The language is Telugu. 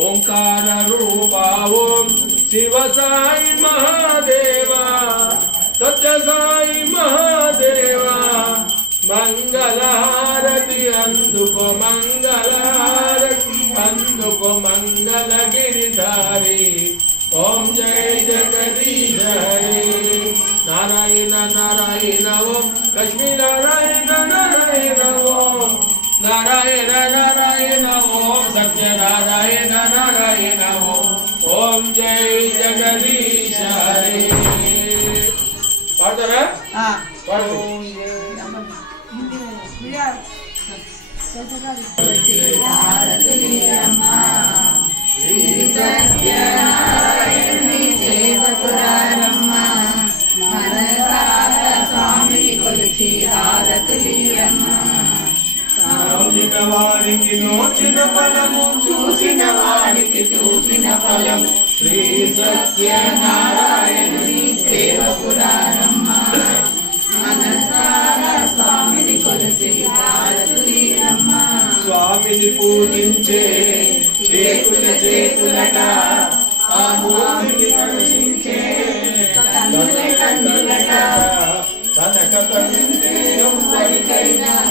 ओंकार रूपा ओम शिव साई महादेवा सत्य साई महादेवा मंगलहारति अंदुको मंगलहारति अंदुको मंगल गिरिधारी ओम जय जगदीश हरे नारायण नारायण ओम लक्ष्मी नारायण नारायण ओम नारायण नारायण ओम सत्य नारायण नारायण ओम जय जगदीश हरे पाड़तारा నోచిన వారికి నోచిన ఫలము చూసిన వారికి చూసిన ఫలము శ్రీ సత్యనారాయణుని సేవకురారమ్మ మనసారా స్వామిని కొలిచి హారతులీరమ్మ స్వామిని పూజించే చేతులట ఆ మూర్తి